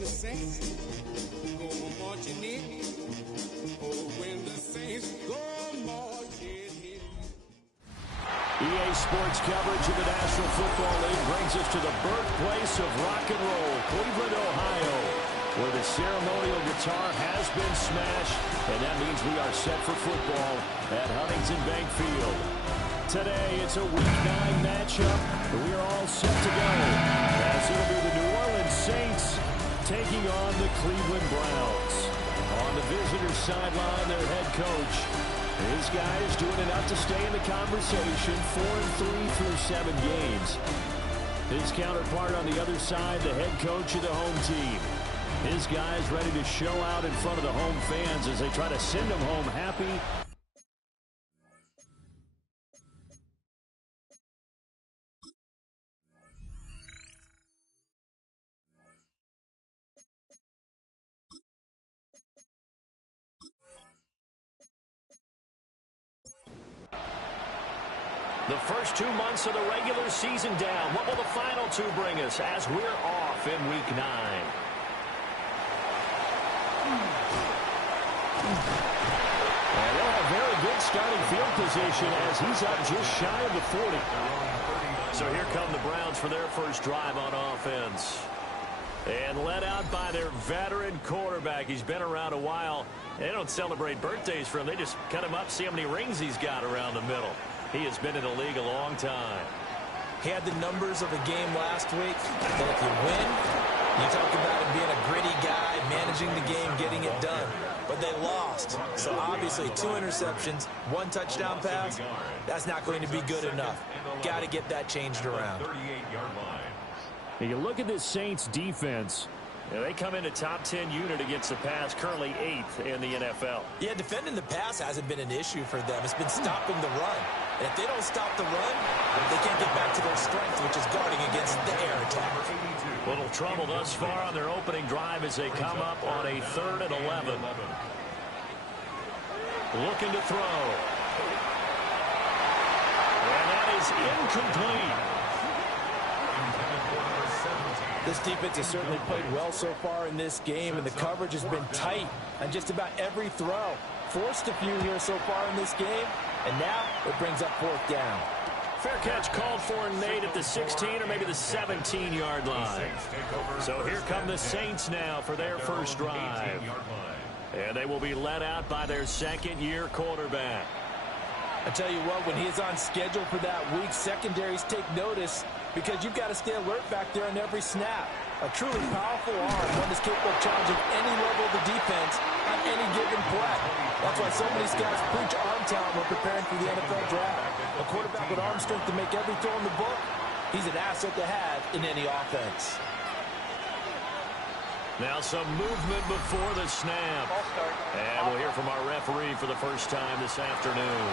the Saints go marching in. Oh, when the Saints go marching in. EA Sports coverage of the National Football League brings us to the birthplace of rock and roll, Cleveland, Ohio, where the ceremonial guitar has been smashed, and that means we are set for football at Huntington Bank Field. Today, it's a Week 9 matchup, and we are all set to go, as it'll be the New Orleans Saints taking on the Cleveland Browns. On the visitor's sideline, their head coach. His guys doing enough to stay in the conversation, 4-3 through 7 games. His counterpart on the other side, the head coach of the home team. His guys ready to show out in front of the home fans as they try to send them home happy. The first 2 months of the regular season down. What will the final 2 bring us as we're off in Week 9? And they'll have very good starting field position as he's up just shy of the 40. So here come the Browns for their first drive on offense. And led out by their veteran quarterback. He's been around a while. They don't celebrate birthdays for him. They just cut him up, see how many rings he's got around the middle. He has been in the league a long time. He had the numbers of the game last week. But if you win, you talk about him being a gritty guy, managing the game, getting it done. But they lost. So obviously 2 interceptions, 1 touchdown pass, that's not going to be good enough. Got to get that changed around. You look at this Saints defense. They come in a top 10 unit against the pass, currently 8th in the NFL. Yeah, defending the pass hasn't been an issue for them. It's been stopping the run. And if they don't stop the run, they can't get back to their strength, which is guarding against the air attack. Little trouble thus far on their opening drive as they come up on a 3rd and 11. Looking to throw. And that is incomplete. This defense has certainly played well so far in this game, and the coverage has been tight on just about every throw. Forced a few here so far in this game, and now it brings up 4th down. Fair catch called for and made at the 16 or maybe the 17-yard line. So here come the Saints now for their first drive. And they will be led out by their second-year quarterback. I tell you what, when he is on schedule for that week, secondaries take notice because you've got to stay alert back there on every snap. A truly powerful arm, one that's capable of challenging any level of the defense on any given play. That's why so many scouts preach arm talent when preparing for the NFL draft. A quarterback with arm strength to make every throw in the book, he's an asset to have in any offense. Now some movement before the snap. And we'll hear from our referee for the first time this afternoon.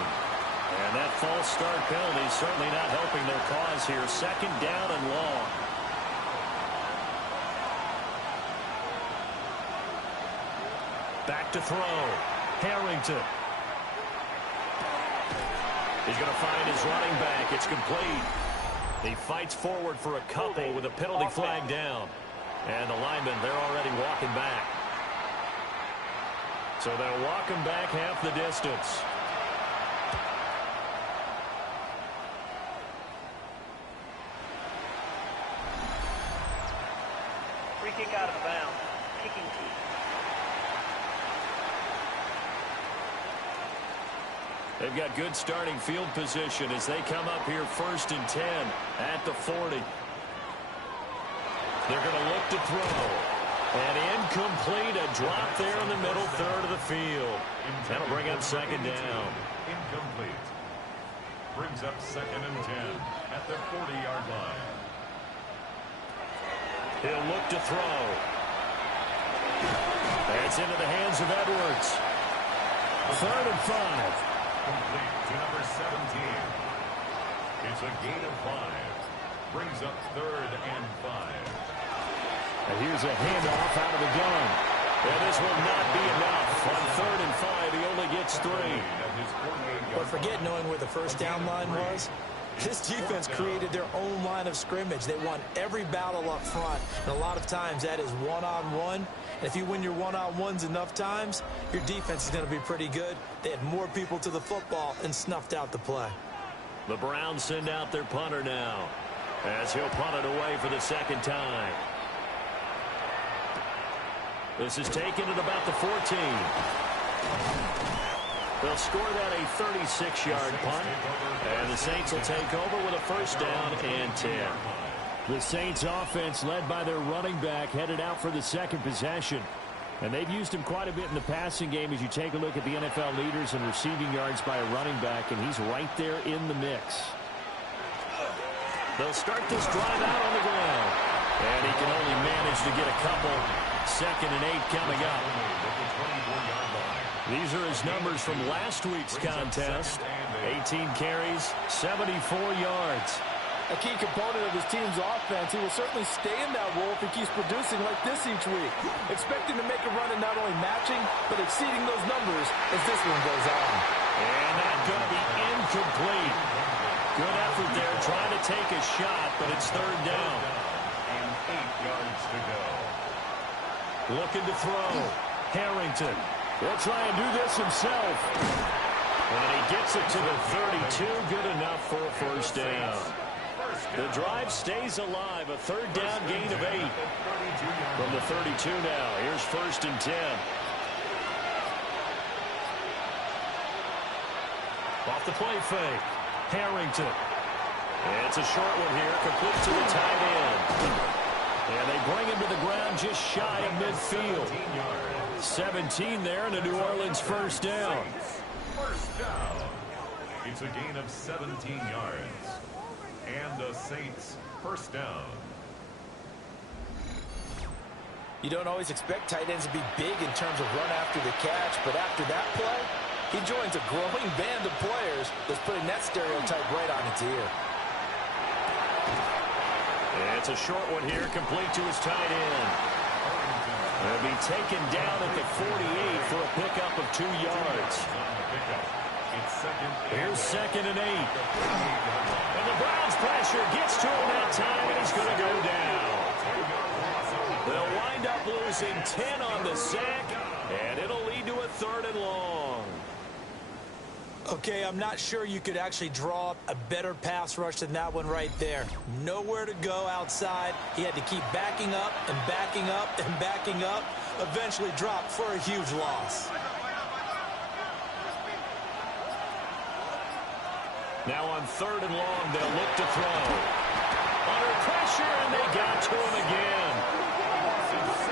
And that false start penalty is certainly not helping their cause here. 2nd down and long. Back to throw. Harrington. He's going to find his running back. It's complete. He fights forward for a couple with a penalty flag down. And the linemen, they're already walking back. So they'll walk him back half the distance. Free kick out of bounds. Kicking team. They've got good starting field position as they come up here 1st and 10 at the 40. They're going to look to throw. And incomplete, a drop there in the middle 3rd of the field. That'll bring up 2nd down. Incomplete. Brings up 2nd and 10 at the 40-yard line. He'll look to throw. It's into the hands of Edwards. 3rd and 5. Complete to number 17. It's a gain of 5. Brings up 3rd and 5. And here's a handoff out of the gun. And this will not be enough. On 3rd and 5, he only gets 3. But forget knowing where the first down line was. This defense created their own line of scrimmage. They won every battle up front, and a lot of times that is one-on-one. And if you win your one-on-ones enough times, your defense is going to be pretty good. They had more people to the football and snuffed out the play. The Browns send out their punter now, as he'll punt it away for the second time. This is taken at about the 14. They'll score that a 36-yard punt, and the Saints will take over with a first down and 10. The Saints offense, led by their running back, headed out for the second possession. And they've used him quite a bit in the passing game as you take a look at the NFL leaders in receiving yards by a running back, and he's right there in the mix. They'll start this drive out on the ground, and he can only manage to get a couple. 2nd and 8 coming up. These are his numbers from last week's contest. 18 carries, 74 yards. A key component of his team's offense. He will certainly stay in that role if he keeps producing like this each week. Expecting to make a run and not only matching, but exceeding those numbers as this one goes on. And that's going to be incomplete. Good effort there, trying to take a shot, but it's 3rd down. And 8 yards to go. Looking to throw. Harrington will try and do this himself. And he gets it to the 32. Good enough for a first down. The drive stays alive. A 3rd down gain of 8. From the 32 now. Here's 1st and 10. Off the play fake. Harrington. It's a short one here. Complete to the tight end. And they bring him to the ground just shy of midfield. 17 there and a New Orleans first down. First down. It's a gain of 17 yards. And the Saints first down. You don't always expect tight ends to be big in terms of run after the catch, but after that play, he joins a growing band of players that's putting that stereotype right on its ear. It's a short one here, complete to his tight end. He'll be taken down at the 48 for a pickup of 2 yards. Here's 2nd and 8. And the Browns pressure gets to him that time, and he's going to go down. They'll wind up losing 10 on the sack, and it'll lead to a 3rd and long. Okay, I'm not sure you could actually draw up a better pass rush than that one right there. Nowhere to go outside. He had to keep backing up and backing up and backing up. Eventually dropped for a huge loss. Now on 3rd and long, they'll look to throw. Under pressure, and they got to him again.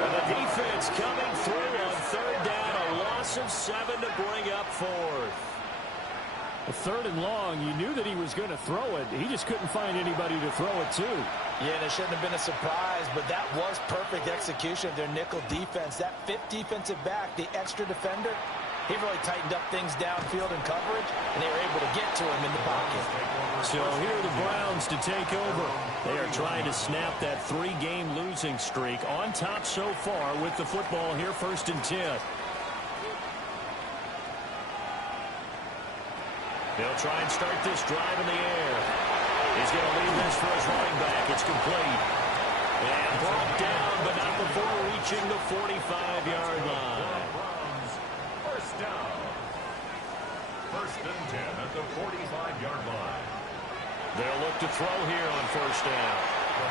And the defense coming through on 3rd down. A loss of 7 to bring up 4th. A 3rd and long, you knew that he was going to throw it. He just couldn't find anybody to throw it to. Yeah, and it shouldn't have been a surprise, but that was perfect execution of their nickel defense. That 5th defensive back, the extra defender, he really tightened up things downfield in coverage, and they were able to get to him in the pocket. So here are the Browns to take over. They are trying to snap that 3-game losing streak. On top so far with the football here, 1st and 10. They'll try and start this drive in the air. He's going to leave this for his running back. It's complete. And brought down, but not before reaching the 45-yard line. First down. 1st and 10 at the 45-yard line. They'll look to throw here on 1st down.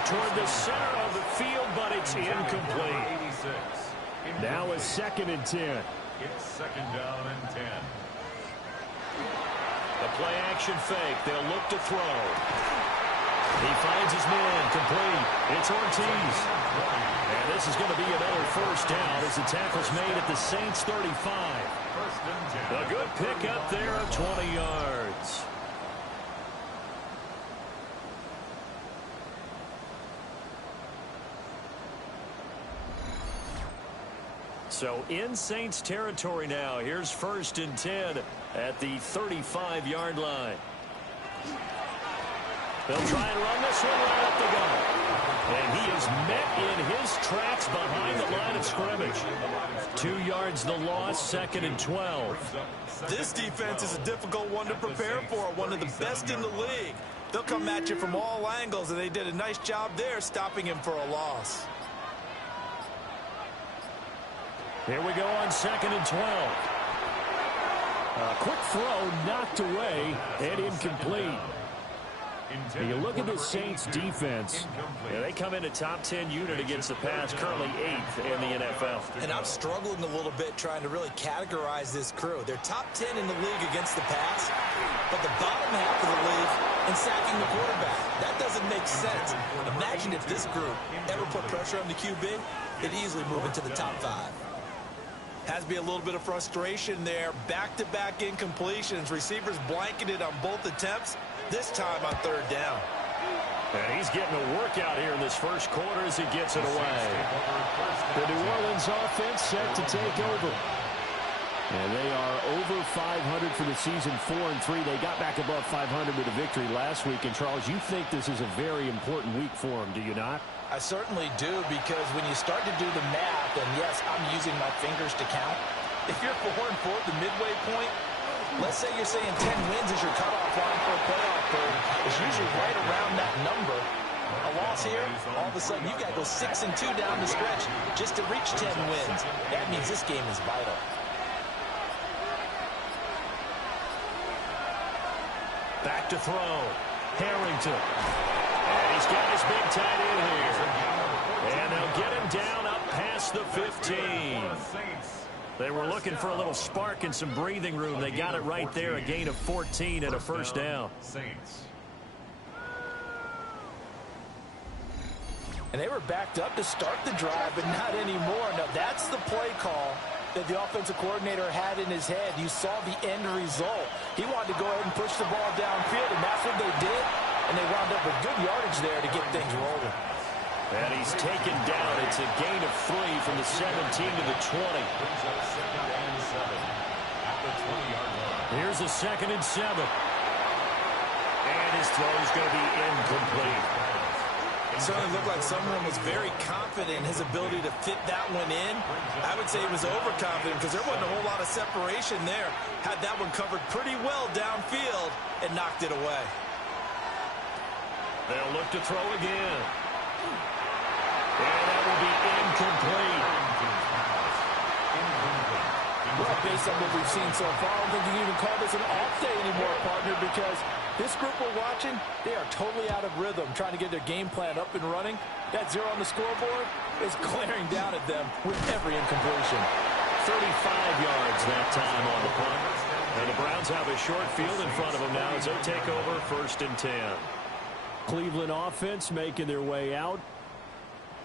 Toward the center of the field, but it's incomplete. Now a 2nd and 10. It's 2nd down and 10. A play-action fake. They'll look to throw. He finds his man. Complete. It's Ortiz. And this is going to be another first down as the tackle's made at the Saints 35. A good pickup there of 20 yards. So in Saints territory now. Here's 1st and 10 at the 35-yard line. They'll try and run this one right up the gut. And he is met in his tracks behind the line of scrimmage. 2 yards the loss, 2nd and 12. This defense is a difficult one to prepare for, one of the best in the league. They'll come at you from all angles, and they did a nice job there stopping him for a loss. Here we go on 2nd and 12. A quick throw knocked away and incomplete. You look at the Saints defense. Yeah, they come in a top 10 unit against the pass, currently 8th in the NFL. And I'm struggling a little bit trying to really categorize this crew. They're top 10 in the league against the pass, but the bottom half of the league in sacking the quarterback. That doesn't make sense. Imagine if this group ever put pressure on the QB, they'd easily move into the top 5. Has to be a little bit of frustration there. Back-to-back incompletions. Receivers blanketed on both attempts, this time on 3rd down. And he's getting a workout here in this first quarter as he gets it away. The New Orleans offense set to take over. And they are over 500 for the season, 4-3. They got back above 500 with a victory last week. And, Charles, you think this is a very important week for them, do you not? I certainly do, because when you start to do the math, and yes, I'm using my fingers to count. If you're 4-4 at the midway point, let's say you're saying 10 wins is your cutoff line for a playoff berth. It's usually right around that number. A loss here, all of a sudden you got to go 6-2 down the stretch just to reach 10 wins. That means this game is vital. Back to throw. Harrington. And he's got his big tight end here. And they'll get him down up past the 15. They were looking for a little spark and some breathing room. They got it right there, a gain of 14 and a first down. And they were backed up to start the drive, but not anymore. Now, that's the play call that the offensive coordinator had in his head. You saw the end result. He wanted to go ahead and push the ball downfield, and that's what they did. And they wound up with good yardage there to get things rolling. And he's taken down. It's a gain of 3 from the 17 to the 20. Here's a 2nd and 7. And his throw is going to be incomplete. It certainly looked like someone was very confident in his ability to fit that one in. I would say he was overconfident because there wasn't a whole lot of separation there. Had that one covered pretty well downfield and knocked it away. They'll look to throw again. And that will be incomplete. Well, based on what we've seen so far, I don't think you can even call this an off day anymore, partner, because this group we're watching, they are totally out of rhythm, trying to get their game plan up and running. That 0 on the scoreboard is glaring down at them with every incompletion. 35 yards that time on the punt. And the Browns have a short field in front of them now as they take over 1st and 10. Cleveland offense making their way out.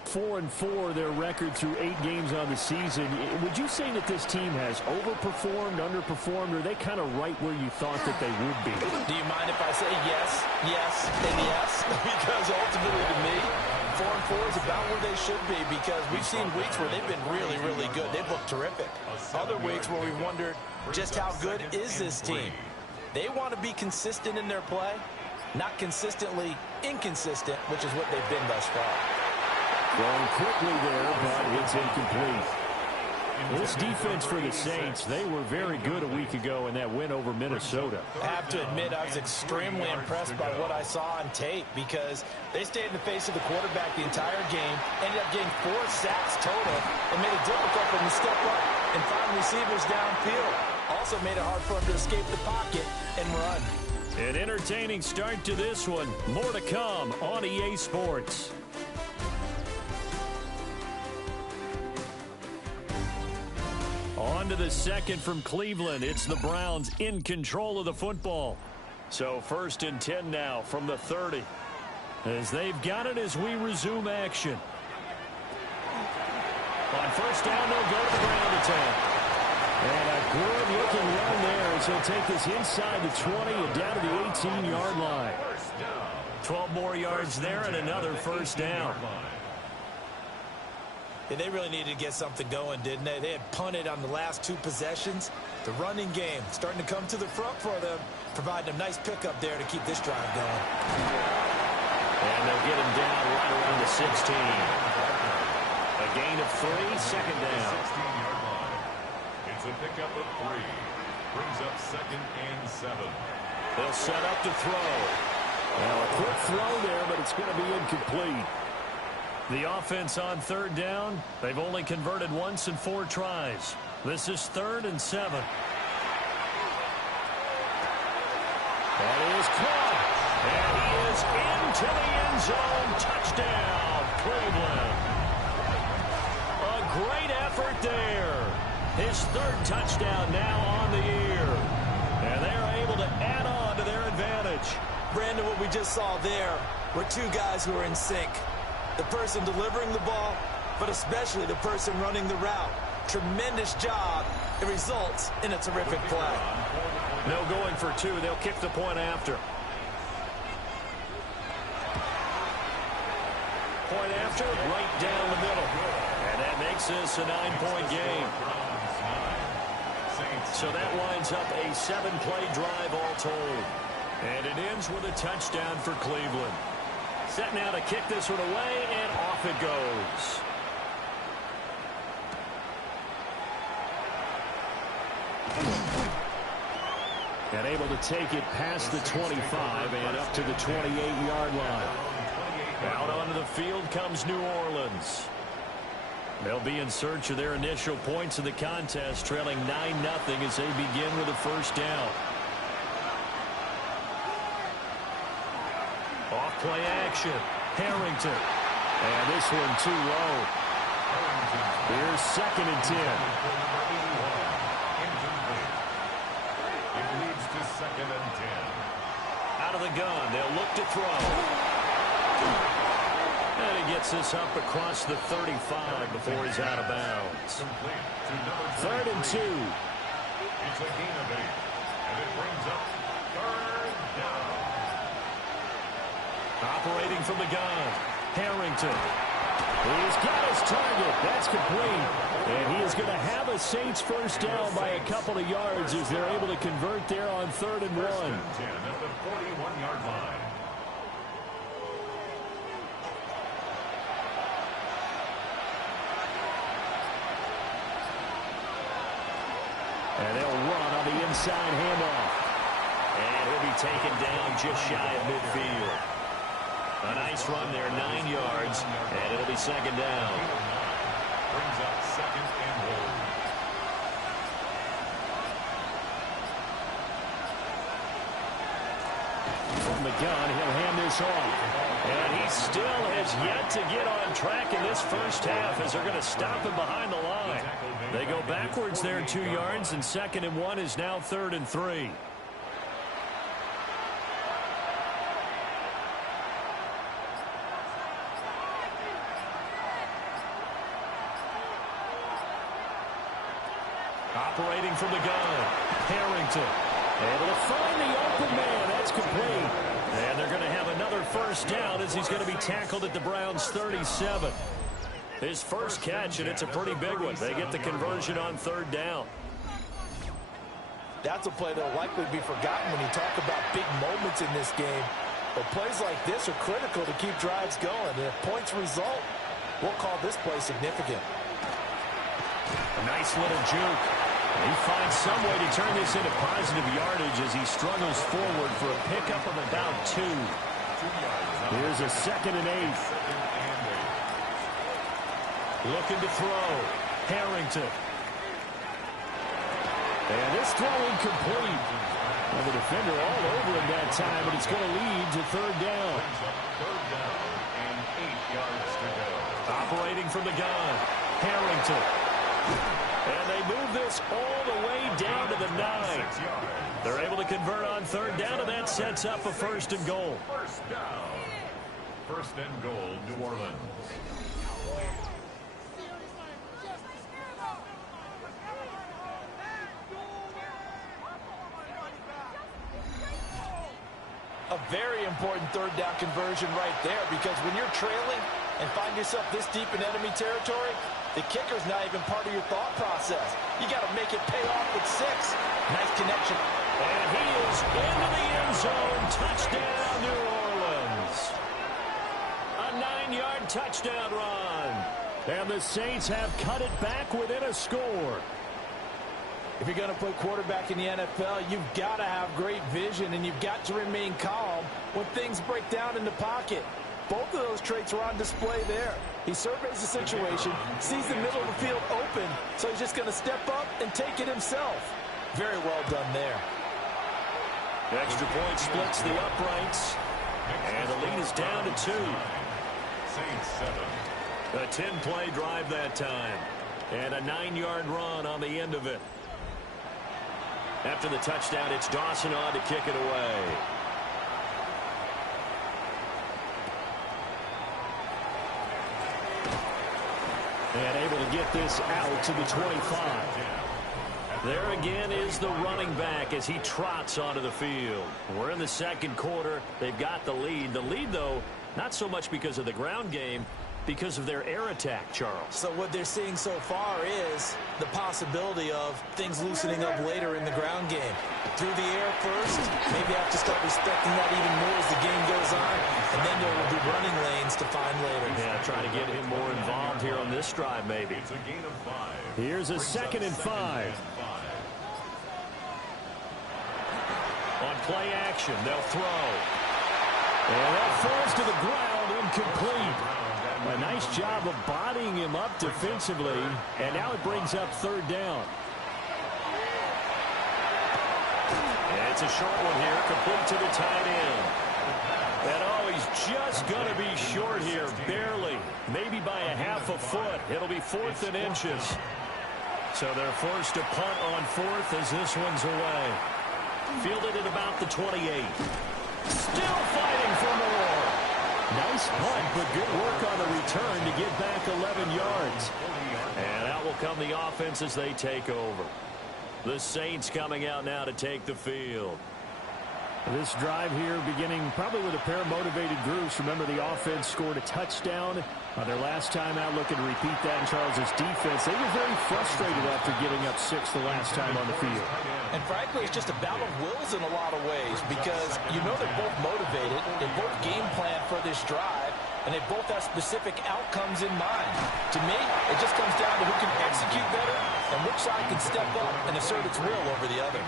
4-4 their record through 8 games on the season. Would you say that this team has overperformed, underperformed, or are they kind of right where you thought that they would be? Do you mind if I say yes, yes, and yes? Because ultimately to me, 4-4 is about where they should be, because we've seen weeks where they've been really, really good. They've looked terrific. Other weeks where we've wondered just how good is this team. They want to be consistent in their play, not consistently inconsistent, which is what they've been thus far. Going quickly there, but it's incomplete. This defense for the Saints, they were very good a week ago in that win over Minnesota. I have to admit, I was extremely impressed by what I saw on tape, because they stayed in the face of the quarterback the entire game, ended up getting 4 sacks total, and made it difficult for them to step up and find receivers downfield. Also made it hard for them to escape the pocket and run. An entertaining start to this one. More to come on EA Sports. On to the 2nd from Cleveland. It's the Browns in control of the football. So 1st and 10 now from the 30. As they've got it as we resume action. On 1st down, they'll go to the ground attack. And a good-looking run there as he'll take this inside the 20 and down to the 18-yard line. 12 more yards there and another 1st down. Yeah, they really needed to get something going, didn't they? They had punted on the last 2 possessions. The running game starting to come to the front for them, providing a nice pickup there to keep this drive going. And they'll get him down right around the 16. A gain of 3, 2nd down. It's a pickup of 3. Brings up 2nd and 7. They'll set up to throw. Well, a quick throw there, but it's going to be incomplete. The offense on third down, they've only converted once in 4 tries. This is 3rd and 7. That is caught. And he is into the end zone. Touchdown, Cleveland. A great effort there. His 3rd touchdown now on the year. And they're able to add on to their advantage. Brandon, what we just saw there were 2 guys who are in sync. The person delivering the ball, but especially the person running the route. Tremendous job. It results in a terrific play. No going for 2. They'll kick the point after. Point after, right down the middle. And that makes this a 9-point game. So that winds up a 7-play drive all told. And it ends with a touchdown for Cleveland. Set now to kick this one away, and off it goes. And able to take it past the 25 and up to the 28-yard line. Out onto the field comes New Orleans. They'll be in search of their initial points in the contest, trailing 9-0 as they begin with a first down. Off-play action. Harrington. And this one too low. Here's 2nd and 10. It leads to 2nd and 10. Out of the gun. They'll look to throw. And he gets this up across the 35 before he's out of bounds. 3rd and 2. It's a gain of 8. And it brings up 3rd down. Operating from the gun, Harrington. He's got his target. That's complete. And he is going to have a Saints first down by a couple of yards as they're able to convert there on 3rd and 1. 1st and 10 at the 41-yard line. And they'll run on the inside handoff. And he'll be taken down just shy of midfield. A nice run there, 9 yards, and it'll be 2nd down. Brings up 2nd and 1. From the gun, he'll hand this off. And he still has yet to get on track in this first half as they're going to stop him behind the line. They go backwards there 2 yards, and 2nd and 1 is now 3rd and 3. Operating from the gun, Harrington. Able to find the open man. That's complete. And they're going to have another first down as he's going to be tackled at the Browns' 37. His first catch, and it's a pretty big one. They get the conversion on 3rd down. That's a play that will likely be forgotten when you talk about big moments in this game. But plays like this are critical to keep drives going. And if points result, we'll call this play significant. A nice little juke. He finds some way to turn this into positive yardage as he struggles forward for a pickup of about 2. Here's a 2nd and 8. Looking to throw. Harrington. And this throw incomplete. Well, the defender all over him that time, but it's going to lead to 3rd down. 3rd down and 8 yards to go. Operating from the gun. Harrington. And they move this all the way down to the 9. They're able to convert on 3rd down, and that sets up a 1st and goal. 1st down. 1st and goal, New Orleans. A very important 3rd down conversion right there, because when you're trailing and find yourself this deep in enemy territory, the kicker's not even part of your thought process. You got to make it pay off with 6. Nice connection. And he is into the end zone. Touchdown, New Orleans. A 9-yard touchdown run. And the Saints have cut it back within a score. If you're going to play quarterback in the NFL, you've got to have great vision, and you've got to remain calm when things break down in the pocket. Both of those traits are on display there. He surveys the situation, sees the middle of the field open, so he's just going to step up and take it himself. Very well done there. The extra point splits the uprights, and the lead is down to 2. Saints 7. A 10-play drive that time, and a 9-yard run on the end of it. After the touchdown, it's Dawson on to kick it away. And able to get this out to the 25. There again is the running back as he trots onto the field. We're in the second quarter. They've got the lead. The lead, though, not so much because of the ground game, because of their air attack, Charles. So what they're seeing so far is the possibility of things loosening up later in the ground game. Through the air first, maybe have to start respecting that even more as the game goes on, and then there will be running lanes to find later. Yeah, trying to get him more involved here on this drive, maybe. It's a gain of 5. Here's a 2nd and 5. On play action, they'll throw. And that falls to the ground, incomplete. A nice job of bodying him up defensively, and now it brings up 3rd down. And it's a short one here, complete to the tight end. And oh, he's just going to be short here, barely, maybe by a half a foot. It'll be 4th and inches. So they're forced to punt on 4th as this one's away. Fielded at about the 28. Still fighting for more. Nice punt, but good work on the return to get back 11 yards. And out will come the offense as they take over. The Saints coming out now to take the field. This drive here beginning probably with a pair of motivated groups. Remember, the offense scored a touchdown on their last time out. Looking to repeat that in Charles's defense. They were very frustrated after giving up 6 the last time on the field. And frankly, it's just a battle of wills in a lot of ways because you know they're both motivated, they both game plan for this drive, and they both have specific outcomes in mind. To me, it just comes down to who can execute better and which side can step up and assert its will over the other.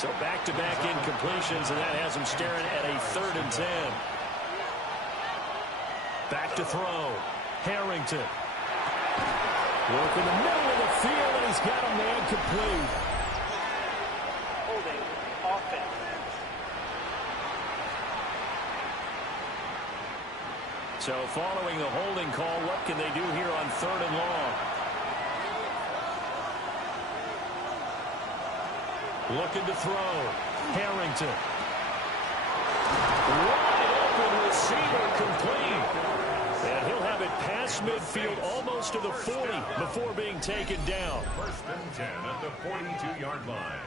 So back-to-back incompletions, and that has him staring at a 3rd and 10. Back to throw. Harrington. Work in the middle of the field, and he's got a man complete. Holding offense. So following the holding call, what can they do here on 3rd and long? Looking to throw. Harrington. Wide open receiver complete. And he'll have it past midfield almost to the 40 before being taken down. 1st and 10 at the 42-yard line.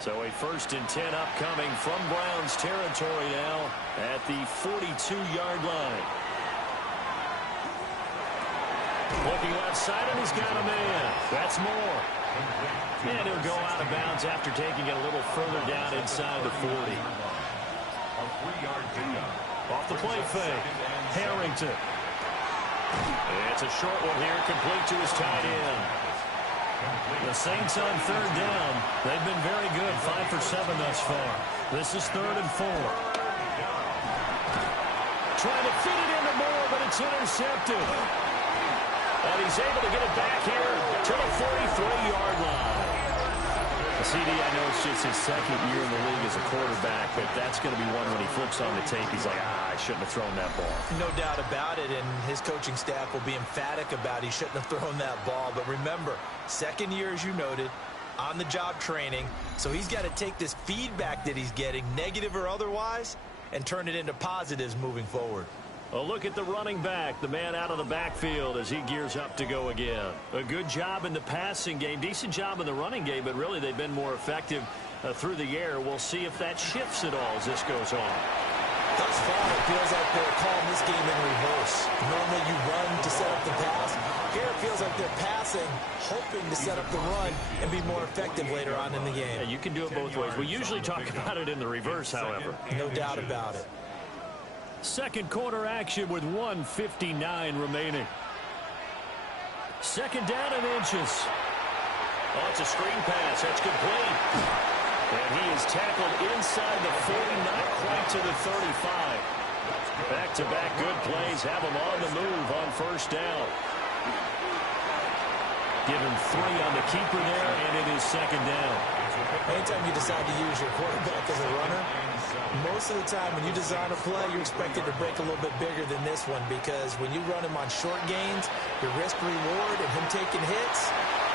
So a 1st and 10 upcoming from Browns territory now at the 42-yard line. Looking left side, and he's got a man. That's Moore. And he'll go out of bounds after taking it a little further down inside the 40. A 3-yard pickup. Off the play fake. Harrington. It's a short one here, complete to his tight end. The Saints on 3rd down. They've been very good, 5 for 7 thus far. This is 3rd and 4. Trying to fit it into Moore, but it's intercepted. And he's able to get it back here to the 43-yard line. CD, I know it's just his 2nd year in the league as a quarterback, but that's going to be one when he flips on the tape. He's like, I shouldn't have thrown that ball. No doubt about it, and his coaching staff will be emphatic about he shouldn't have thrown that ball. But remember, 2nd year, as you noted, on-the-job training. So he's got to take this feedback that he's getting, negative or otherwise, and turn it into positives moving forward. A look at the running back, the man out of the backfield as he gears up to go again. A good job in the passing game, decent job in the running game, but really they've been more effective through the air. We'll see if that shifts at all as this goes on. Thus far, it feels like they're calling this game in reverse. Normally you run to set up the pass. Here it feels like they're passing, hoping to set up the run and be more effective later on in the game. Yeah, you can do it both ways. We usually talk about it in the reverse, however. No doubt about it. Second quarter action with 1:59 remaining. Second down and inches. Oh, it's a screen pass. That's complete. And he is tackled inside the 40, not quite to the 35. Back-to-back good plays have him on the move on first down. Give him 3 on the keeper there, and it is second down. Anytime you decide to use your quarterback as a runner, most of the time when you design a play, you're expected to break a little bit bigger than this one, because when you run him on short gains, your risk-reward and him taking hits,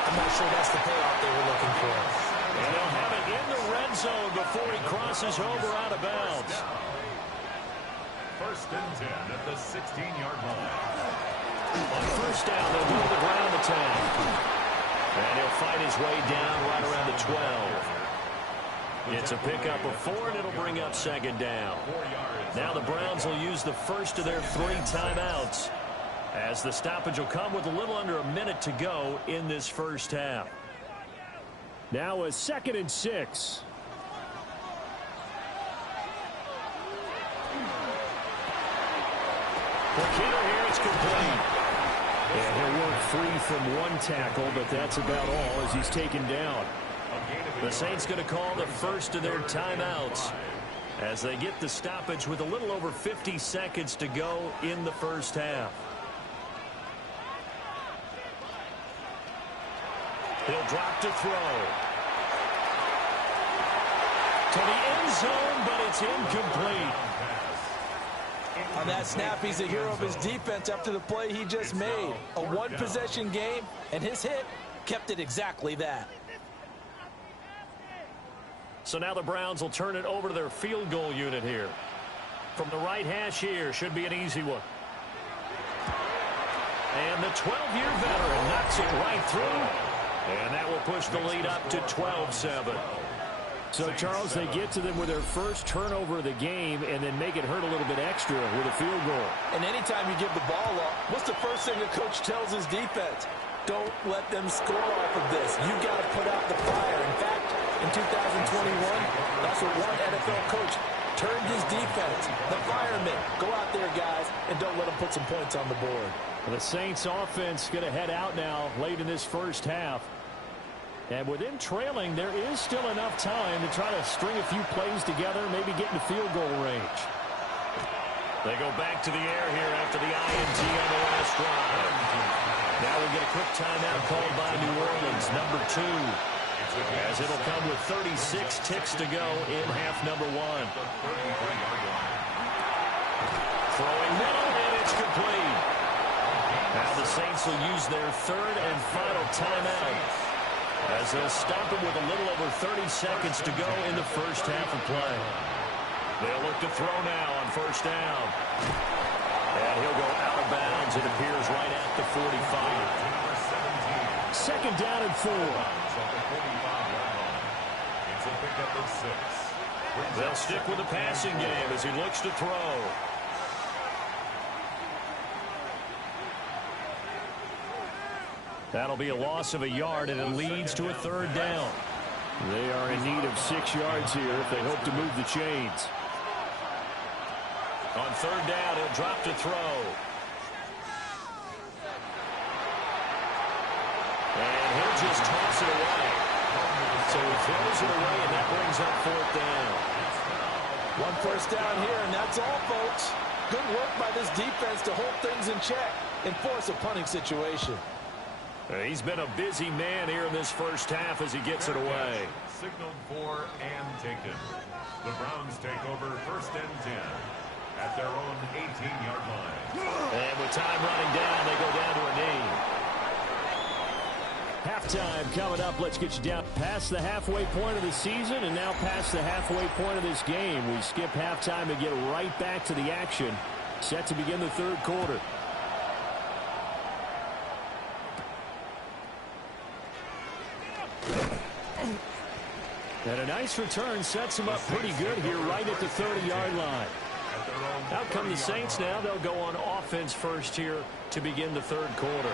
I'm not sure that's the payoff they were looking for. And they'll have it in the red zone before he crosses over out of bounds. First and 10 at the 16-yard line. On first down, they'll go to the ground attack. And he'll fight his way down right around the 12. It's a pickup of 4, and it'll bring up second down. Now the Browns will use the first of their 3 timeouts, as the stoppage will come with a little under a minute to go in this first half. Now a 2nd and 6. For Kittle here, it's complete. And he'll work free from 1 tackle, but that's about all as he's taken down. The Saints going to call the first of their timeouts as they get the stoppage with a little over 50 seconds to go in the first half. He'll drop to throw. To the end zone, but it's incomplete. On that snap, he's a hero of his defense after the play he just made. A 1-possession game, and his hit kept it exactly that. So now the Browns will turn it over to their field goal unit here. From the right hash here, should be an easy one. And the 12-year veteran knocks it right through. And that will push the lead up to 12-7. So, Charles, they get to them with their first turnover of the game and then make it hurt a little bit extra with a field goal. And anytime you give the ball up, what's the first thing the coach tells his defense? Don't let them score off of this. You've got to put out the fire. In fact, in 2021, that's what one NFL coach turned his defense. The firemen. Go out there, guys, and don't let them put some points on the board. The Saints offense going to head out now late in this first half. And with them trailing, there is still enough time to try to string a few plays together, maybe get into field goal range. They go back to the air here after the INT on the last drive. Now we'll get a quick timeout called by New Orleans, number 2. As it'll come with 36 ticks to go in half number 1. Throwing middle, and it's complete. Now the Saints will use their 3rd and final timeout, as they'll stop him with a little over 30 seconds to go in the first half of play. They'll look to throw now on first down. And he'll go out of bounds. It appears right at the 45. Second down and 4. It's a pickup of 6. They'll stick with the passing game as he looks to throw. That'll be a loss of a yard, and it leads to a 3rd down. They are in need of 6 yards here if they hope to move the chains. On 3rd down, he'll drop to throw. And he'll just toss it away. So he throws it away, and that brings up 4th down. 1 first down here, and that's all, folks. Good work by this defense to hold things in check and force a punting situation. He's been a busy man here in this first half as he gets it away. Signaled for and taken. The Browns take over 1st and 10 at their own 18-yard line. And with time running down, they go down to a knee. Halftime coming up. Let's get you down past the halfway point of the season and now past the halfway point of this game. We skip halftime and get right back to the action. Set to begin the 3rd quarter. And a nice return sets them up pretty good here right at the 30-yard line. Out come the Saints now. They'll go on offense first here to begin the 3rd quarter.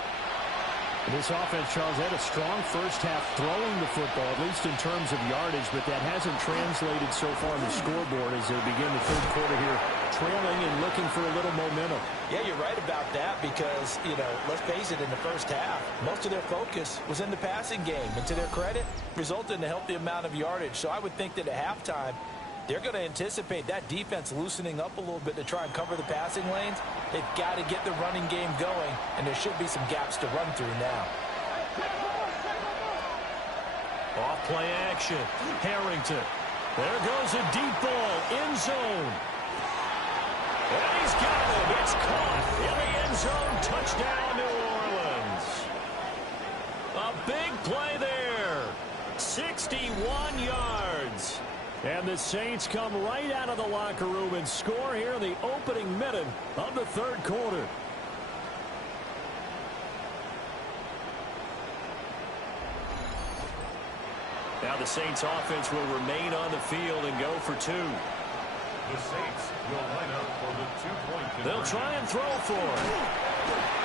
This offense, Charles, had a strong first half throwing the football, at least in terms of yardage, but that hasn't translated so far on the scoreboard as they begin the third quarter here, trailing and looking for a little momentum. Yeah, you're right about that because, let's face it, in the first half, most of their focus was in the passing game. And to their credit, resulted in a healthy amount of yardage. So I would think that at halftime, they're going to anticipate that defense loosening up a little bit to try and cover the passing lanes. They've got to get the running game going, and there should be some gaps to run through now. Off play action. Harrington. There goes a deep ball. End zone. And he's got it. It's caught in the end zone. Touchdown, New Orleans. A big play there. 61 yards. And the Saints come right out of the locker room and score here in the opening minute of the third quarter. Now the Saints offense will remain on the field and go for two. The Saints will line up for the two-point conversion. They'll try and throw for him.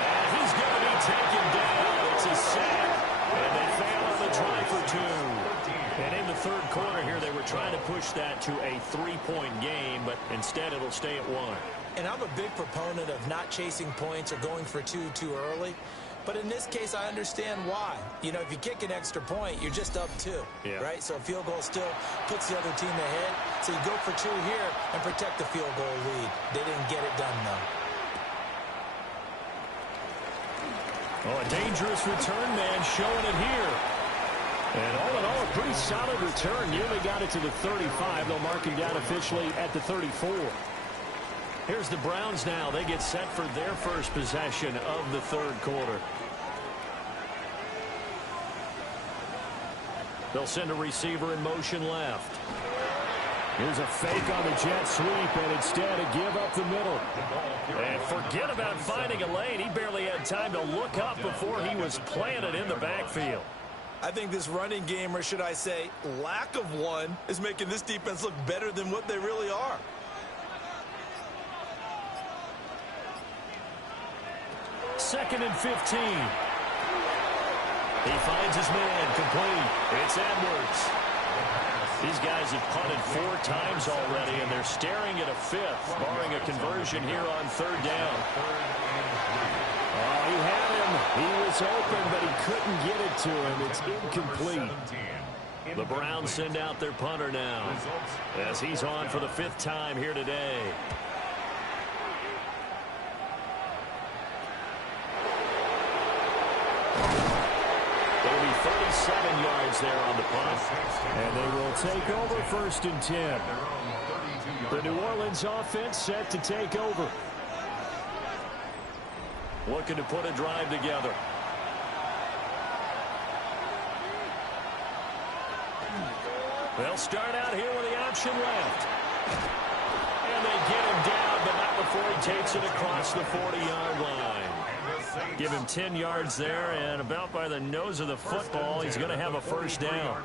And he's going to be taken down. It's a sack. And they fail on the try for two. And in the third quarter here, they were trying to push that to a three-point game, but instead it'll stay at one. And I'm a big proponent of not chasing points or going for two too early. But in this case, I understand why. If you kick an extra point, you're just up two, right? So a field goal still puts the other team ahead. So you go for two here and protect the field goal lead. They didn't get it done, though. Oh, a dangerous return man showing it here. And all in all, a pretty solid return. Nearly got it to the 35. They'll mark him down officially at the 34. Here's the Browns now. They get set for their first possession of the third quarter. They'll send a receiver in motion left. Here's a fake on the jet sweep, and instead a give up the middle. And forget about finding a lane. He barely had time to look up before he was planted in the backfield. I think this running game, or should I say lack of one, is making this defense look better than what they really are. Second and 15. He finds his man complete. It's Edwards. These guys have punted 4 times already, and they're staring at a fifth, barring a conversion here on third down. Oh, he had him. He was open, but he couldn't get it to him. It's incomplete. The Browns send out their punter now, as he's on for the 5th time here today. It'll be 37 yards there on the punt. And they will take over 1st and 10. The New Orleans offense set to take over. Looking to put a drive together. They'll start out here with the option left. And they get him down, but not before he takes it across the 40-yard line. Give him 10 yards there, and about by the nose of the football, he's going to have a first down.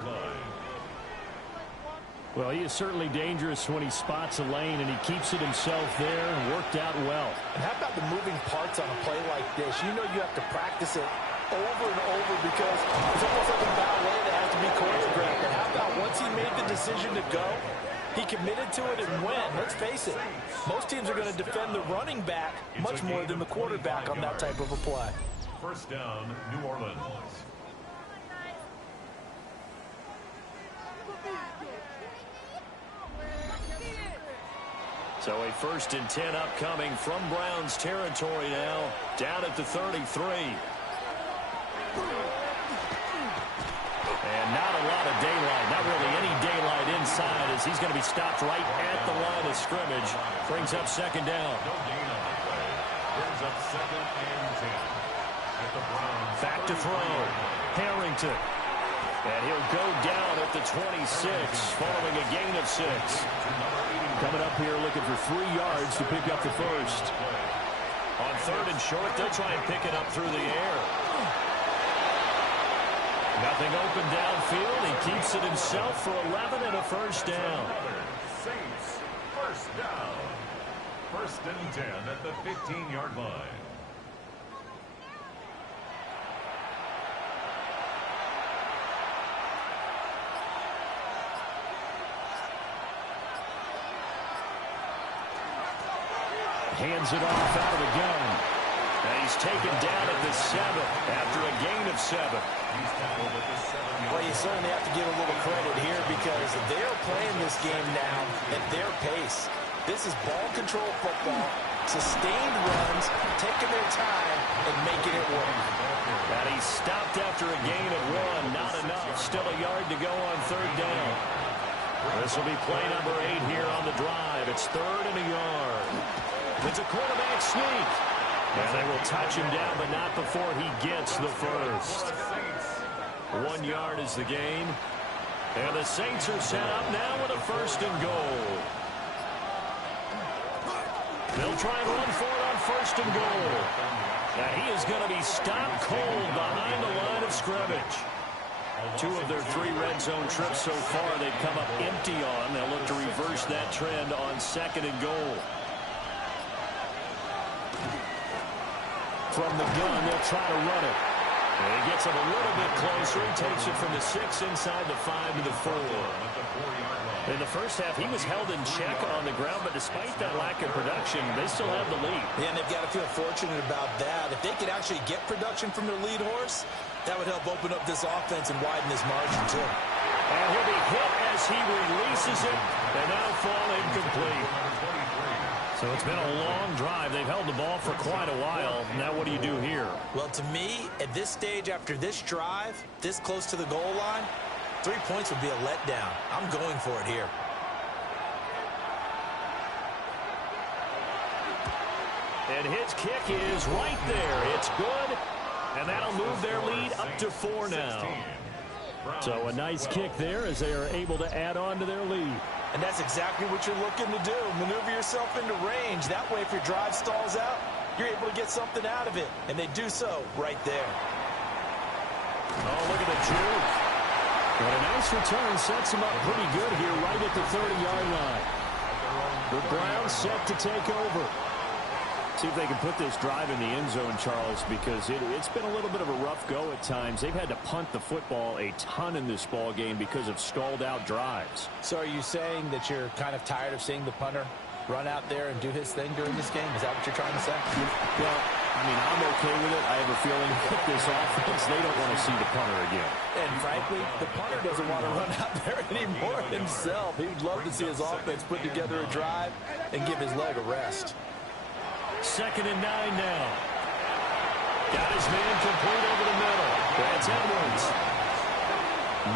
Well, he is certainly dangerous when he spots a lane, and he keeps it himself there and worked out well. And how about the moving parts on a play like this? You have to practice it over and over because it's almost like a ballet that has to be choreographed. But how about once he made the decision to go, he committed to it and went. Let's face it, most teams are going to defend the running back much more than the quarterback on that type of a play. First down, New Orleans. So a 1st and 10 upcoming from Browns territory now, down at the 33. And not a lot of daylight, not really any daylight inside, as he's going to be stopped right at the line of scrimmage. Brings up 2nd down. No gain on the play. Brings up 2nd and 10. At the Browns. Back to throw. Harrington. And he'll go down at the 26, following a gain of 6. Coming up here looking for 3 yards to pick up the first. On 3rd and short, they'll try and pick it up through the air. Nothing open downfield. He keeps it himself for 11 and a first down. Saints, first down. 1st and 10 at the 15-yard line. hands it off out of the gun. And he's taken down at the 7 after a gain of 7. Well, you certainly have to give a little credit here because they're playing this game now at their pace. This is ball control football, sustained runs, taking their time, and making it work. And he stopped after a gain of 1. Not enough. Still a yard to go on 3rd down. This will be play number 8 here on the drive. It's 3rd and a yard. It's a quarterback sneak. And they will touch him down, but not before he gets the first. 1 yard is the gain. And the Saints are set up now with a 1st and goal. They'll try and run for it on 1st and goal. And he is going to be stopped cold behind the line of scrimmage. 2 of their 3 red zone trips so far they've come up empty on. They'll look to reverse that trend on 2nd and goal. From the gun, they'll try to run it. And he gets it a little bit closer. He takes it from the 6 inside the 5 to the 4. In the first half, he was held in check on the ground, but despite that lack of production, they still have the lead. Yeah, and they've got to feel fortunate about that. If they could actually get production from their lead horse, that would help open up this offense and widen this margin, too. And he'll be hit as he releases it, and that'll fall incomplete. So it's been a long drive. They've held the ball for quite a while. Now what do you do here? Well, to me, at this stage after this drive, this close to the goal line, 3 points would be a letdown. I'm going for it here. And his kick is right there. It's good, and that'll move their lead up to 4 now. So a nice kick there as they are able to add on to their lead. And that's exactly what you're looking to do. Maneuver yourself into range. That way, if your drive stalls out, you're able to get something out of it. And they do so right there. Oh, look at the juke. And a nice return sets him up pretty good here right at the 30-yard line. The Browns set to take over. See if they can put this drive in the end zone, Charles, because it's been a little bit of a rough go at times. They've had to punt the football a ton in this ball game because of stalled-out drives. So are you saying that you're kind of tired of seeing the punter run out there and do his thing during this game? Is that what you're trying to say? Well, I mean, I'm okay with it. I have a feeling with this offense, they don't want to see the punter again. And frankly, the punter doesn't want to run out there anymore himself. He would love to see his offense put together a drive and give his leg a rest. 2nd and 9 now. Got his man complete over the middle. That's Edwards.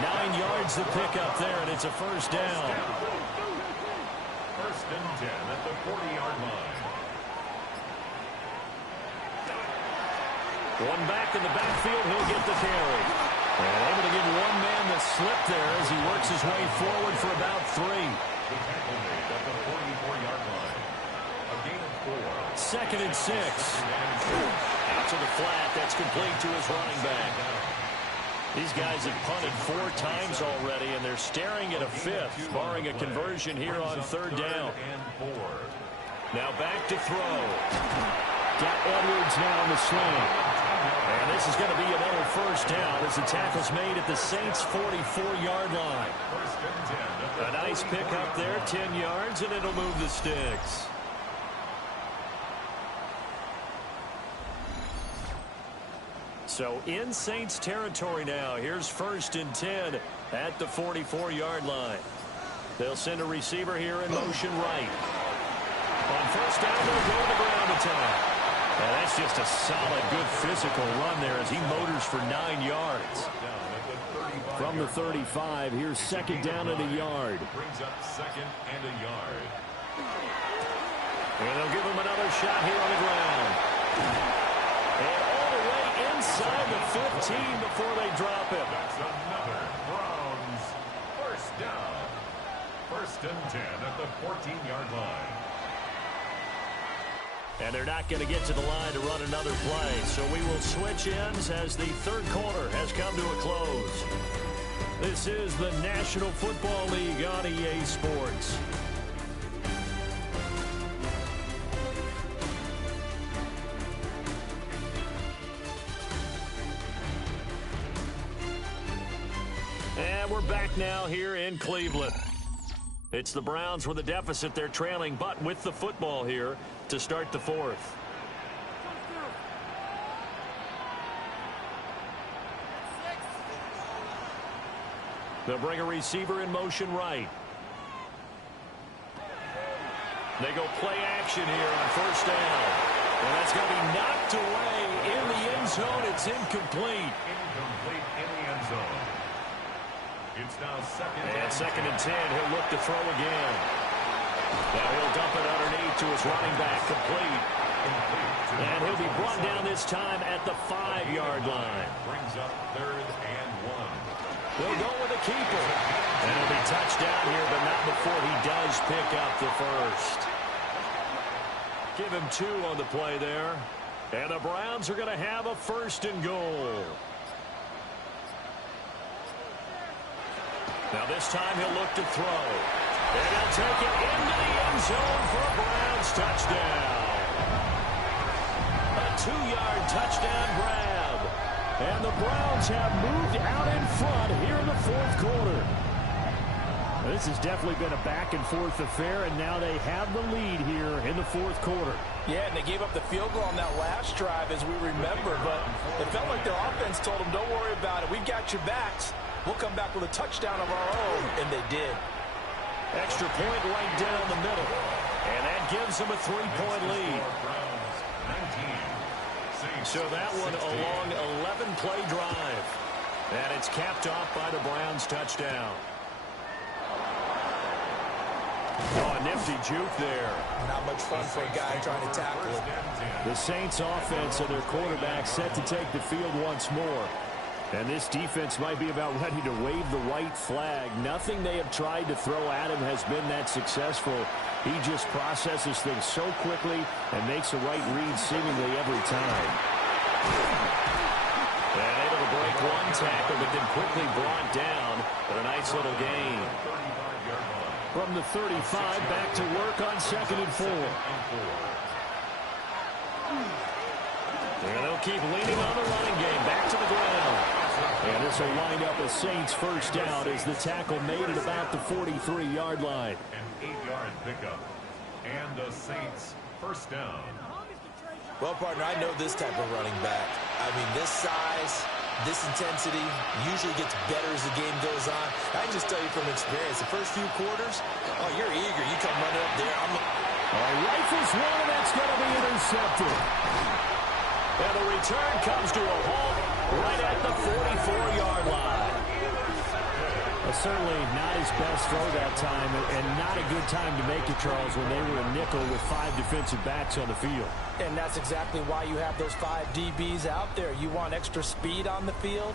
9 yards to pick up there, and it's a 1st down. 1st and 10 at the 40-yard line. One back in the backfield, he'll get the carry. And able to give one man the slip there as he works his way forward for about 3. The tackle made at the 44-yard line. A gain of 4. 2nd and 6. Out to the flat. That's complete to his running back. These guys have punted 4 times already, and they're staring at a 5th, barring a conversion here on 3rd down. Now back to throw. Got Edwards now on the swing. And this is going to be another 1st down as the tackle's made at the Saints' 44-yard line. A nice pick up there, 10 yards, and it'll move the sticks. So in Saints territory now. Here's 1st and 10 at the 44-yard line. They'll send a receiver here in motion right. On 1st down, they'll go to the ground attack. And that's just a solid, good physical run there as he motors for 9 yards. From the 35, here's 2nd down and a yard. Brings up 2nd and a yard. And they'll give him another shot here on the ground. And all the way inside the 15 before they drop him. That's another Browns 1st down. 1st and 10 at the 14-yard line. And they're not going to get to the line to run another play. So we will switch ends as the 3rd quarter has come to a close. This is the National Football League on EA Sports. And we're back now here in Cleveland. It's the Browns with a deficit. They're trailing, but with the football here to start the fourth. They'll bring a receiver in motion right. They go play action here on first down. And that's going to be knocked away in the end zone. It's incomplete. Incomplete in the end zone. It's now second and 10. He'll look to throw again. Now he'll dump it underneath to his running back. Complete. And he'll be brought down this time at the 5-yard line. Brings up 3rd and 1. They'll go with a keeper. And he'll be touched down here, but not before he does pick up the first. Give him 2 on the play there. And the Browns are going to have a 1st and goal. Now this time he'll look to throw. And he'll take it into the end zone for a Browns touchdown. A 2-yard touchdown grab. And the Browns have moved out in front here in the fourth quarter. This has definitely been a back-and-forth affair, and now they have the lead here in the fourth quarter. Yeah, and they gave up the field goal on that last drive, as we remember, but it felt like their offense told them, don't worry about it. We've got your backs. We'll come back with a touchdown of our own, and they did. Extra point right down the middle, and that gives them a 3-point lead. So that one a long 11-play drive, and it's capped off by the Browns touchdown. Oh, a nifty juke there. Not much fun for a guy trying to tackle it. The Saints offense and their quarterback set to take the field once more. And this defense might be about ready to wave the white flag. Nothing they have tried to throw at him has been that successful. He just processes things so quickly and makes the right read seemingly every time. And able to break one tackle, but then quickly brought down. But a nice little gain. From the 35, back to work on 2nd and 4. And they'll keep leaning on the running game. Back to the ground. And this will wind up a Saints first down as the tackle made at about the 43-yard line. An 8-yard pickup. And the Saints first down. Well, partner, I know this type of running back. I mean, this size, this intensity usually gets better as the game goes on. I can just tell you from experience, the first few quarters, oh, you're eager. You come running up there. Rifles one, and that's going to be intercepted. And the return comes to a halt right at the 44-yard line. Certainly not his best throw that time, and not a good time to make it, Charles, when they were a nickel with 5 defensive backs on the field. And that's exactly why you have those 5 DBs out there. You want extra speed on the field,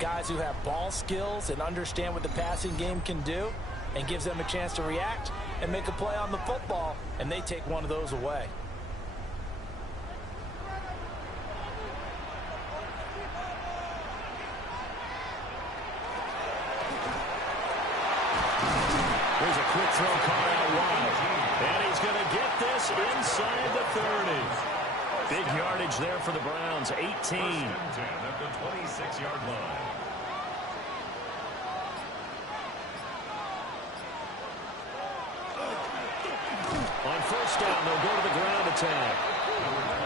guys who have ball skills and understand what the passing game can do, and gives them a chance to react and make a play on the football, and they take one of those away. There's a quick throw caught out wide. And he's going to get this inside the 30. Big yardage there for the Browns, 18. First and 10 at the 26-yard line. On first down, they'll go to the ground attack.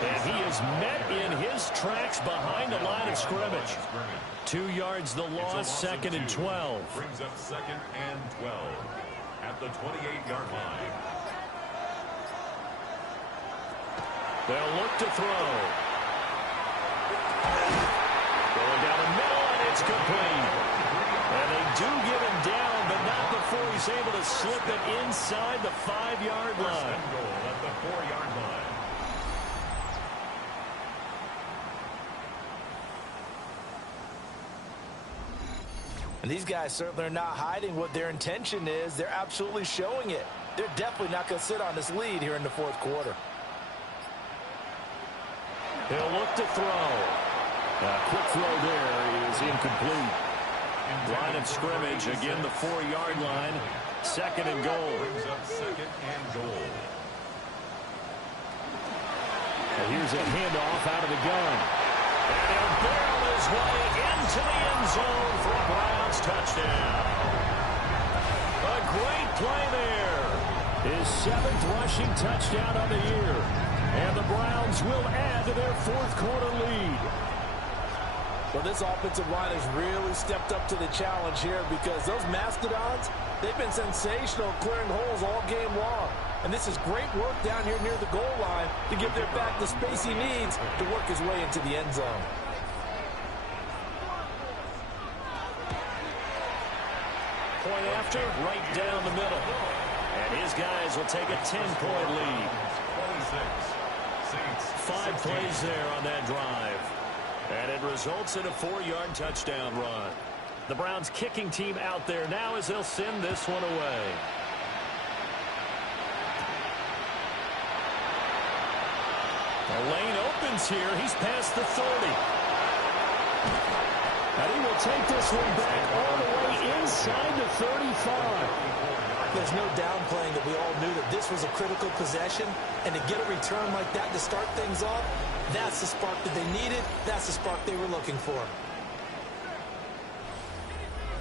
And he is met in his tracks behind the line of scrimmage. 2 yards the loss, 2nd and 12. Brings up 2nd and 12 at the 28-yard line. They'll look to throw. Going down the middle, and it's complete. And they do give him down, but not before he's able to slip it inside the 5-yard line. First and goal at the 4-yard line. And these guys certainly are not hiding what their intention is. They're absolutely showing it. They're definitely not going to sit on this lead here in the fourth quarter. He'll look to throw. A quick throw there is incomplete. Line of scrimmage, again the 4-yard line. 2nd and goal. Brings up 2nd and goal. And here's a handoff out of the gun. And he'll barrel his way into the end zone for a Browns touchdown. A great play there. His 7th rushing touchdown on the year. And the Browns will add to their fourth quarter lead. Well, this offensive line has really stepped up to the challenge here because those Mastodons, they've been sensational clearing holes all game long. And this is great work down here near the goal line to give their back the space he needs to work his way into the end zone. Point after, right down the middle. And his guys will take a 10-point lead. 5 plays there on that drive. And it results in a 4-yard touchdown run. The Browns kicking team out there now as they'll send this one away. The lane opens here. He's past the 30. And he will take this one back all the way inside the 35. There's no downplaying that we all knew that this was a critical possession, and to get a return like that to start things off, that's the spark that they needed. That's the spark they were looking for.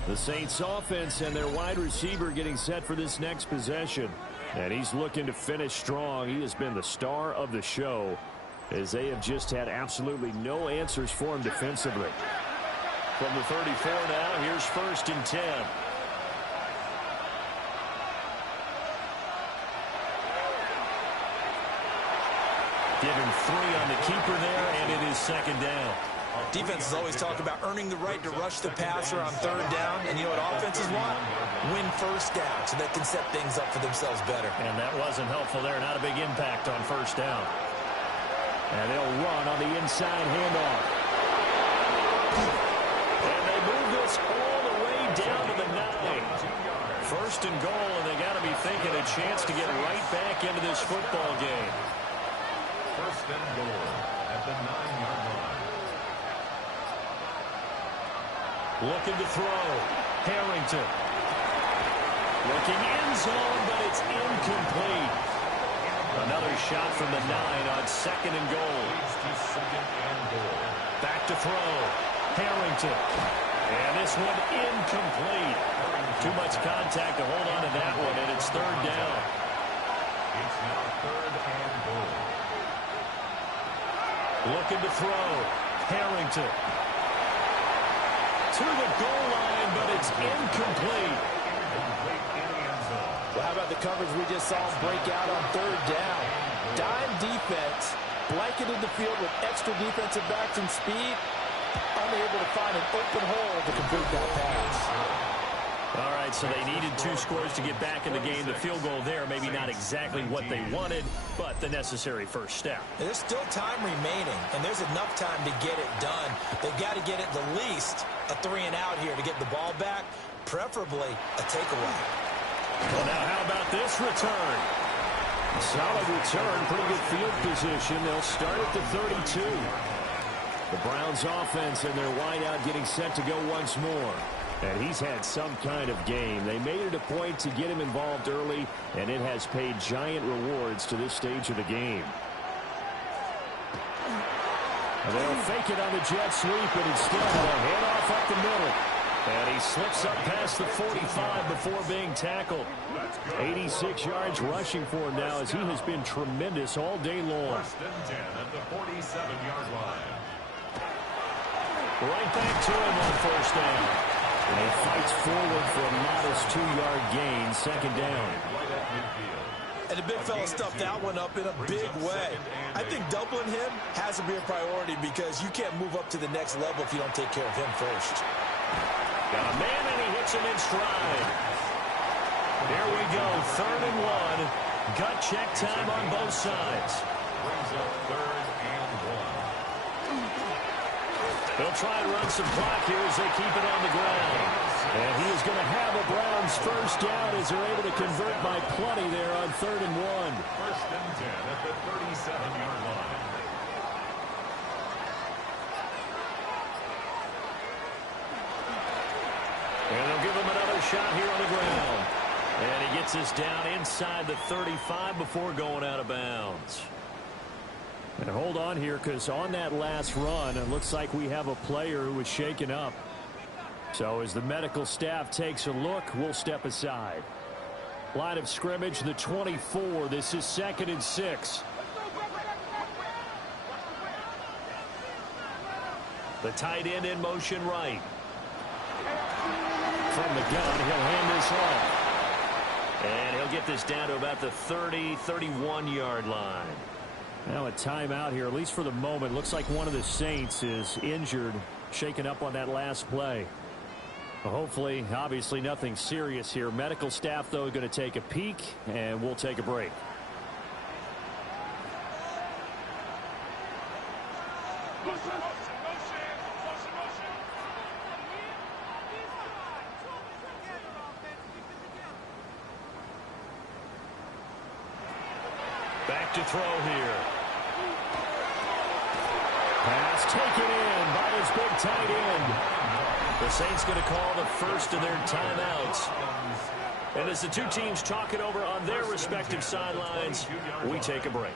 The Saints offense and their wide receiver getting set for this next possession. And he's looking to finish strong. He has been the star of the show as they have just had absolutely no answers for him defensively. From the 34 now, here's 1st and 10. Give him 3 on the keeper there, and it is 2nd down. Defenses always talk about earning the right to rush the passer on 3rd down, and you know what offenses want? Win 1st down so they can set things up for themselves better. And that wasn't helpful there. Not a big impact on 1st down. And they'll run on the inside handoff. And they move this all the way down to the 9. 1st and goal, and they got to be thinking a chance to get right back into this football game. 1st and goal at the 9-yard line. Looking to throw. Harrington. Looking end zone, but it's incomplete. Another shot from the 9 on 2nd and goal. Back to throw. Harrington. And this one incomplete. Too much contact to hold on to that one, and it's 3rd down. It's now 3rd and goal. Looking to throw. Harrington. To the goal line, but it's incomplete. Well, how about the coverage we just saw break out on 3rd down? Dime defense, blanketed the field with extra defensive backs and speed, unable to find an open hole to complete that pass. All right, so they needed 2 scores to get back in the game. The field goal there, maybe not exactly what they wanted, but the necessary first step. There's still time remaining, and there's enough time to get it done. They've got to get at the least a 3-and-out here to get the ball back, preferably a takeaway. Well, now how about this return? Solid return, pretty good field position. They'll start at the 32. The Browns offense and their wideout getting set to go once more. And he's had some kind of game. They made it a point to get him involved early, and it has paid giant rewards to this stage of the game. And they'll fake it on the jet sweep, and instead a handoff up the middle. And he slips up past the 45 before being tackled. 86 yards rushing for him now as he has been tremendous all day long. 1st and 10 at the 47-yard line. Right back to him on 1st down. And he fights forward for a modest 2-yard gain, 2nd down. Right at midfield. And the big fella stuffed that one up in a big way. I think doubling him has to be a priority because you can't move up to the next level if you don't take care of him first. Got a man, and he hits him in stride. There we go, 3rd and 1. Gut check time on both sides. Brings up 3rd and 1. They'll try and run some clock here as they keep it on the ground. And he is going to have a Browns 1st down as they're able to convert by plenty there on 3rd and 1. 1st and 10 at the 37-yard line. And they'll give him another shot here on the ground. And he gets us down inside the 35 before going out of bounds. And hold on here, because on that last run, it looks like we have a player who was shaken up. So as the medical staff takes a look, we'll step aside. Line of scrimmage, the 24. This is 2nd and 6. The tight end in motion right. From the gun, he'll hand this off. And he'll get this down to about the 30, 31-yard line. Now a timeout here, at least for the moment. Looks like one of the Saints is injured, shaken up on that last play. Well, hopefully, obviously nothing serious here. Medical staff, though, going to take a peek, and we'll take a break. Back to throw here. Pass taken in by his big tight end. The Saints going to call the first of their timeouts. And as the two teams talk it over on their respective sidelines, we take a break.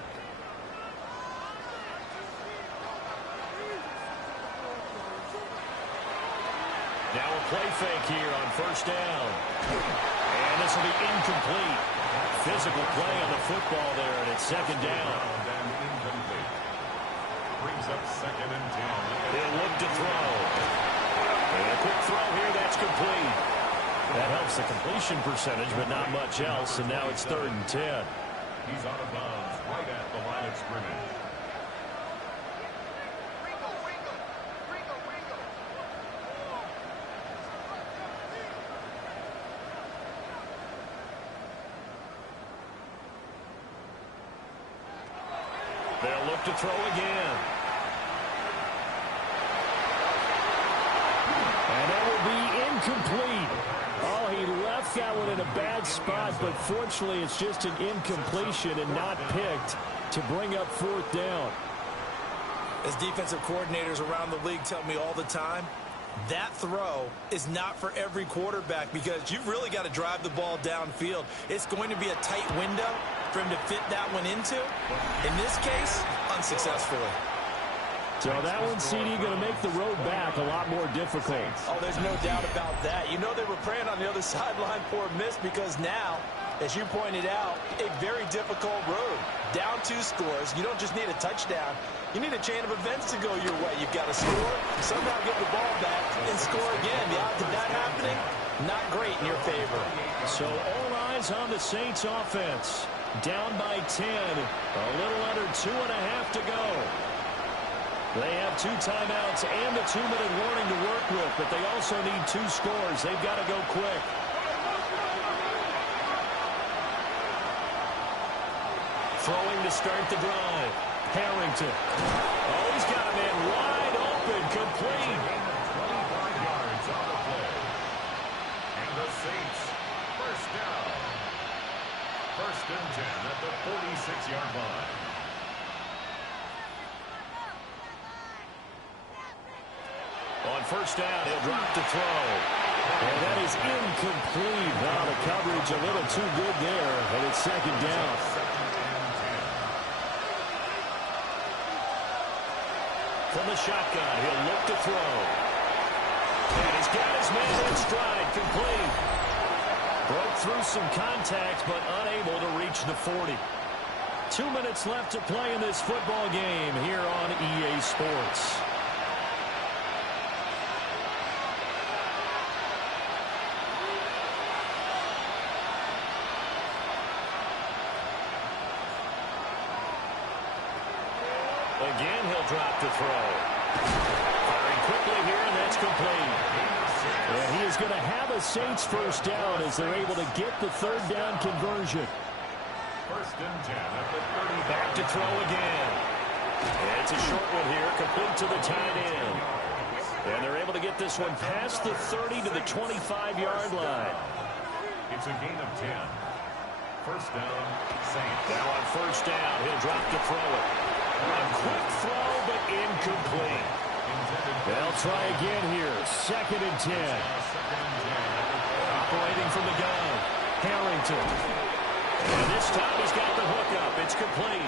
Now a play fake here on first down. And this will be incomplete. Physical play on the football there, and it's 2nd down. Brings up 2nd and 10. They'll look to throw. And a quick throw here, that's complete. That helps the completion percentage, but not much else, and now it's 3rd and 10. He's out of bounds right at the line of scrimmage. They'll look to throw again. And that will be incomplete. Oh, he left that one in a bad spot, but fortunately it's just an incompletion and not picked to bring up 4th down. As defensive coordinators around the league tell me all the time, that throw is not for every quarterback because you've really got to drive the ball downfield. It's going to be a tight window for him to fit that one into. In this case, unsuccessfully. So that one, CD, going to make the road back a lot more difficult. Oh, there's no doubt about that. You know they were praying on the other sideline for a miss because now, as you pointed out, a very difficult road. Down 2 scores. You don't just need a touchdown. You need a chain of events to go your way. You've got to score, somehow get the ball back, and score again. The odds of that happening, not great in your favor. So all eyes on the Saints offense. Down by 10. A little under 2.5 to go. They have 2 timeouts and a 2-minute warning to work with, but they also need 2 scores. They've got to go quick. Throwing to start the drive. Harrington. Oh, he's got a man wide open, complete. 25 yards on the play. And the Saints, first down. 1st and 10 at the 46-yard line. On first down, he'll drop to throw. And that is incomplete. Wow, the coverage a little too good there, and it's 2nd down. From the shotgun, he'll look to throw. And he's got his man in stride, complete. Broke through some contact, but unable to reach the 40. 2 minutes left to play in this football game here on EA Sports. Again, he'll drop to throw. Firing quickly here, and that's complete. And he is going to have a Saints first down as they're able to get the 3rd down conversion. 1st and 10 at the 30. Back to throw again. And it's a short one here, complete to the tight end. And they're able to get this one past the 30 to the 25-yard line. It's a gain of 10. First down, Saints. Now on first down, he'll drop to throw it. A quick throw, but incomplete. They'll try again here. 2nd and 10. Operating from the gun. Harrington. And this time he's got the hookup. It's complete.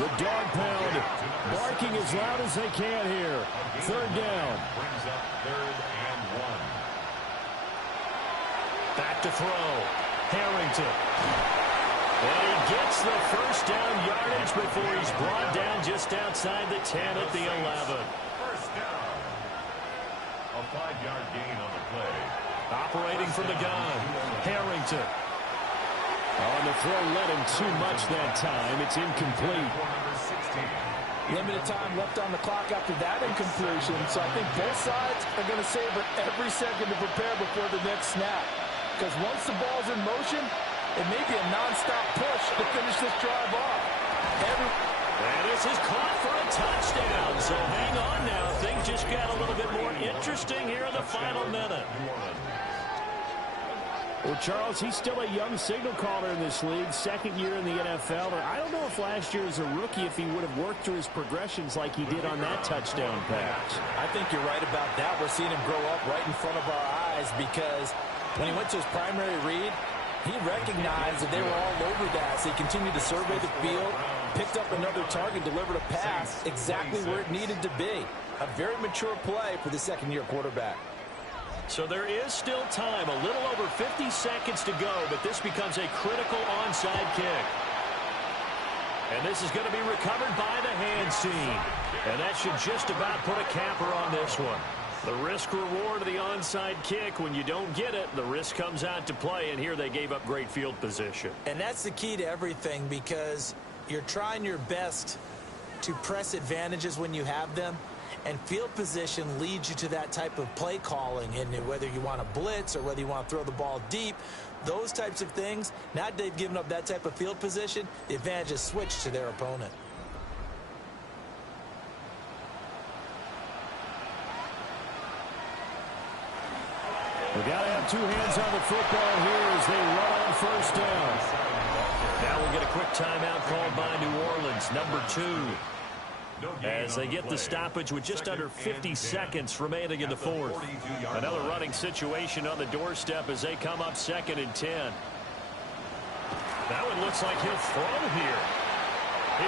The dog pound barking as loud as they can here. 3rd down. Brings up 3rd and 1. Back to throw. Harrington. And he gets the first down yardage before he's brought down just outside the 10 at the 11. First down. A 5-yard gain on the play. Operating from the gun, Harrington. On the throw, let him too much that time. It's incomplete. Number 16. Limited time left on the clock after that incompletion, so I think both sides are going to savor every second to prepare before the next snap. Because once the ball's in motion, it may be a nonstop push to finish this drive off. And this is caught for a touchdown. So hang on now. Things just got a little bit more interesting here in the final minute. Well, Charles, he's still a young signal caller in this league, second year in the NFL. And I don't know if last year as a rookie, if he would have worked through his progressions like he did on that touchdown pass. I think you're right about that. We're seeing him grow up right in front of our eyes because when he went to his primary read, he recognized that they were all over that. So he continued to survey the field, picked up another target, delivered a pass exactly where it needed to be. A very mature play for the second-year quarterback. So there is still time, a little over 50 seconds to go, but this becomes a critical onside kick. And this is going to be recovered by the hands team. And that should just about put a capper on this one. The risk-reward of the onside kick, when you don't get it, the risk comes out to play, and here they gave up great field position. And that's the key to everything because you're trying your best to press advantages when you have them. And field position leads you to that type of play calling. And whether you want to blitz or whether you want to throw the ball deep, those types of things, now they've given up that type of field position, the advantage is switched to their opponent. We got to have two hands on the football here as they run on first down. Now we'll get a quick timeout called by New Orleans, number 2. As they get the stoppage with just under 50 seconds remaining in the fourth. Another running situation on the doorstep as they come up second and 10. That one looks like he'll throw here.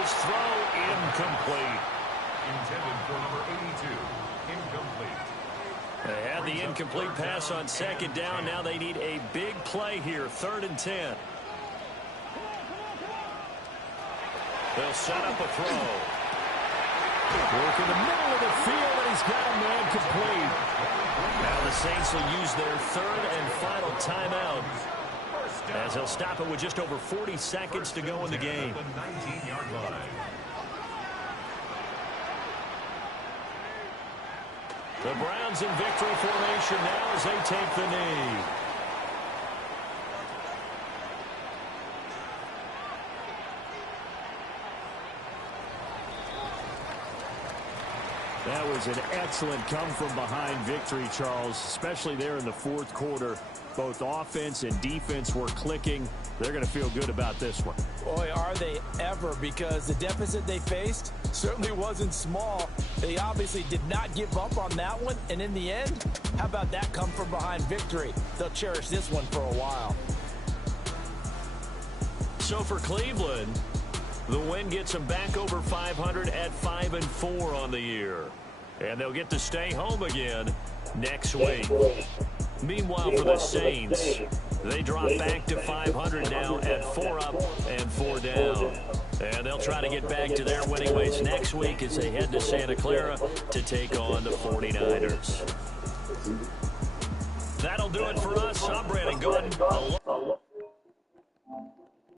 His throw incomplete. Intended for number 82. Incomplete. They had the incomplete pass on second down. Now they need a big play here, third and 10. They'll set up a throw. Work in the middle of the field, and he's got a man complete. Now the Saints will use their third and final timeout as they'll stop it with just over 40 seconds to go in the game. The 19-yard line. The Browns in victory formation now as they take the knee. That was an excellent come-from-behind victory, Charles, especially there in the fourth quarter. Both offense and defense were clicking. They're going to feel good about this one. Boy, are they ever, because the deficit they faced certainly wasn't small. They obviously did not give up on that one, and in the end, how about that come-from-behind victory? They'll cherish this one for a while. So for Cleveland, the win gets them back over 500 at 5-4 on the year. And they'll get to stay home again next week. Meanwhile, for the Saints, they drop back to 500 now at 4 up and 4 down. And they'll try to get back to their winning ways next week as they head to Santa Clara to take on the 49ers. That'll do it for us. I'm Brandon Gordon.